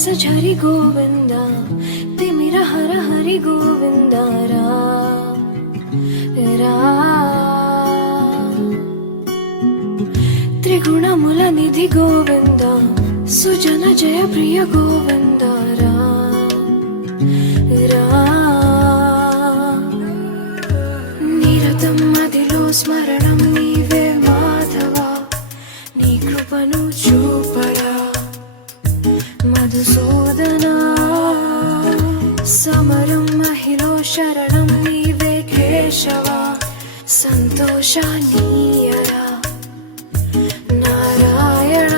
ರಸ ಝರಿ ಗೋವಿಂದ ತಿಮಿರ ಹರ ಹರಿ ಗೋವಿಂದ ರಾ ರಾ ತ್ರಿಗುಣ ಮೂಲ ನಿಧಿ ಗೋವಿಂದ ಸುಜನ ಜಯ ಪ್ರಿಯ ಗೋವಿಂದ ರಾ ರಾ నిరతం మదిలో స్మరణం నీవే మాధవ నీ కృపను చూపరా మధుసూదనా సమరం మహిలో శరణం నీవే కేశవ సంతోషానీయరా నారాయణ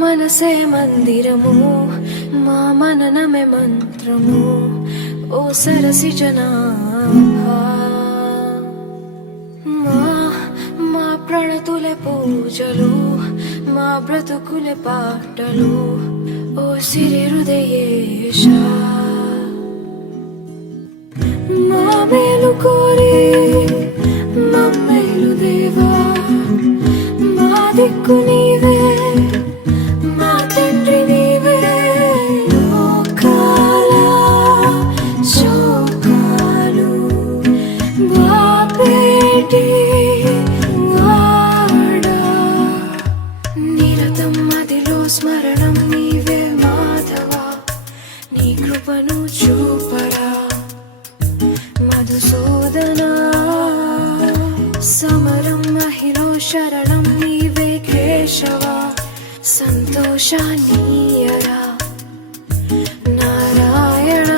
మనసే మందిరము మా మననమే మంత్రము ఓ సరసి జనాభా మా ప్రణతులే పూజలు మా బ్రతుకులే పాటలు ఓ సిరి హృదయేశ మా మేలు కోరి మమ్మేలు దేవా మా దిక్కు నీవే మా తండ్రి నీవే లోకాల శోకాలు బాపేటి వాడా నిరతం మదిలో స్మరణం నీవే మాధవ నీ కృపను చూపరా మధుసూదనా సమరం మహిలో శరణం నీవే కేశవ సంతోషానీయరా నారాయణ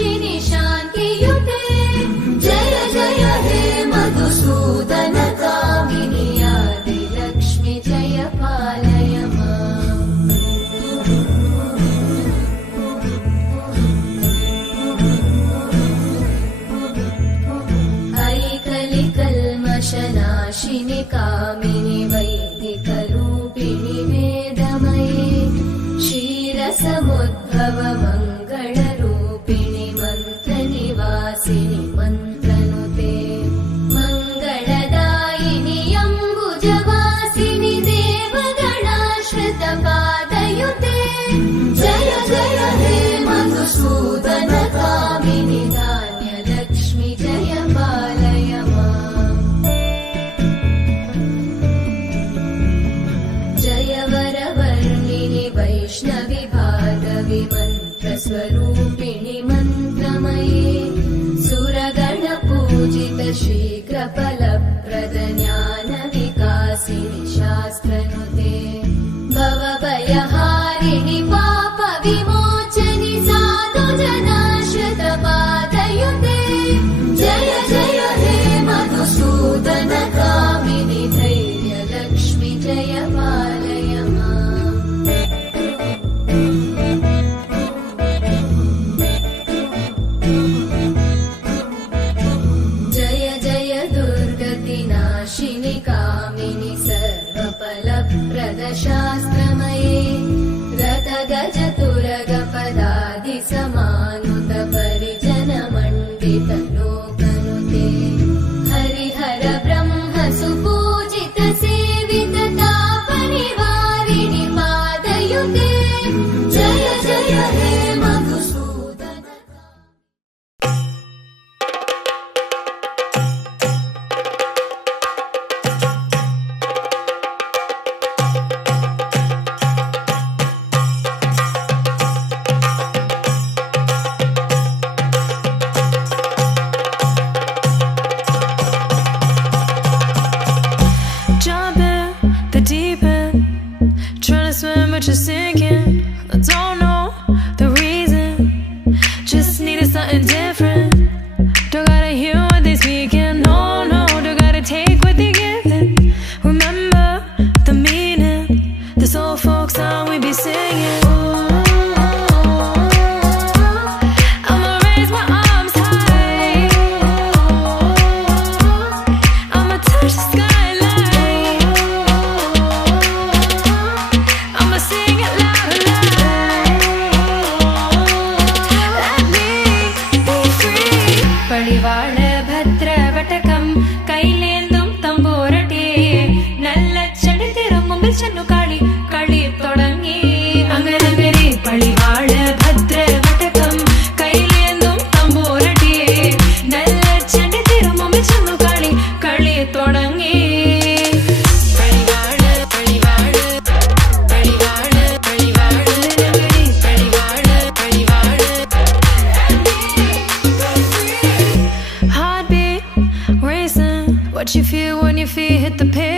नाशिनि शान्तियुते जय जय हे मधुसूदन कामिनि आदिलक्ष्मि जय पालय माम् ऐकलिकल्मषनाशिनि कामिनि वैदिकरूपिणि वेदमये क्षीरसमुद्भव मङ्गलरूपिणि मन्त्रनिवासिनि मन्त्रनुते मङ्गलदायिनि अम्बुजवासिनि देवगणाश्रितपादयुते जय जय हे मधुसूदन कामिनि धान्यलक्ष्मि जय पालय माम् जय वरवर्णिनि वैष्णवि भार्गवि मन्त्रस्वरूपिणि मन्त्रमये सुरगणपूजित शीघ्रफलप्रद ज्ञानविकासिनि शास्त्रनुते भवभयहारिणि पापविमोचनि साधुजनाश्रितपादयुते जय जय हे मधुसूदन कामिनि धैर्यलक्ष्मि जय पालय माम् जय जय दुर्गतिनाशिनि कामिनि सर्वफलप्रद शास्त्रमये रथगजतुरगपदादिसमानुत परिजनमण्डित लोकनुते हरिहर ब्रह्म सुपूजित सेवित तापनिवारिणि पादयुते जय जय हे Madhusudan Jump in the deep end, trying to swim but you're sinking. I don't know the reason, just needed something different. Don't gotta hear what they speaking, no, no, don't gotta take what they giving. Remember the meaning, this old folk song we be singing. I'ma raise my arms high, I'ma touch the skyline, I'ma sing it loud and loud. Let me be free. பழிவாழ ಭದ್ರವಟಕಂ ಕೈಲೇಂದುಂ ತಂಬೋರಟೆ നല്ല ചടി തിരുമുമ്പിൽ ചെന്നു കളി കളി തുടങ്ങി അങ്ങനെ പഴിവാഴ ഭദ്രവടകം കൈലേന്തും തമ്പോരട്ടെ നല്ല ചടി തിരുമുമ്പിൽ ചെന്നു കളി കളി തുടങ്ങി പഴിവാഴ പഴിവാഴ പഴിവാഴ പഴിവാഴ പഴിവാഴ പഴിവാഴ Heartbeat racing, what you feel when your feet hit the pavement.